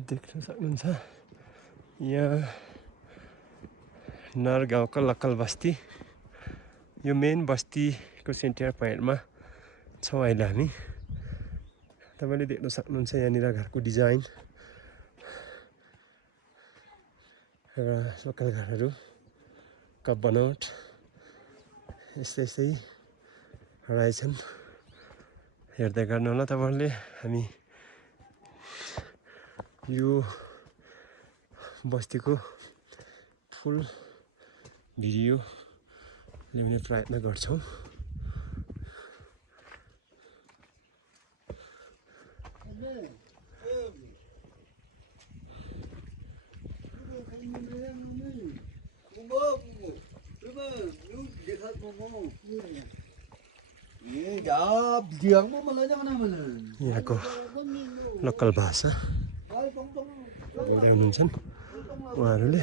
देख्न सक्नुहुन्छ यहाँ नरगाउँको लोकल बस्ती यो मेन बस्तीको सेन्टर पोइन्टमा छौँ अहिले हामी तपाईले देख्न सक्नुहुन्छ यहाँनिर घरको डिजाइन र लोकल घरहरू कप बनावट यस्तै रहेछन् हेर्दै गर्नु होला तपाईहरुले हामी यो बस्तीको फुल भिडियो ल्याउने प्रयत्न गर्छौं यहाँको लोकल भाषा बोल्दै हुनुहुन्छ उहाँहरूले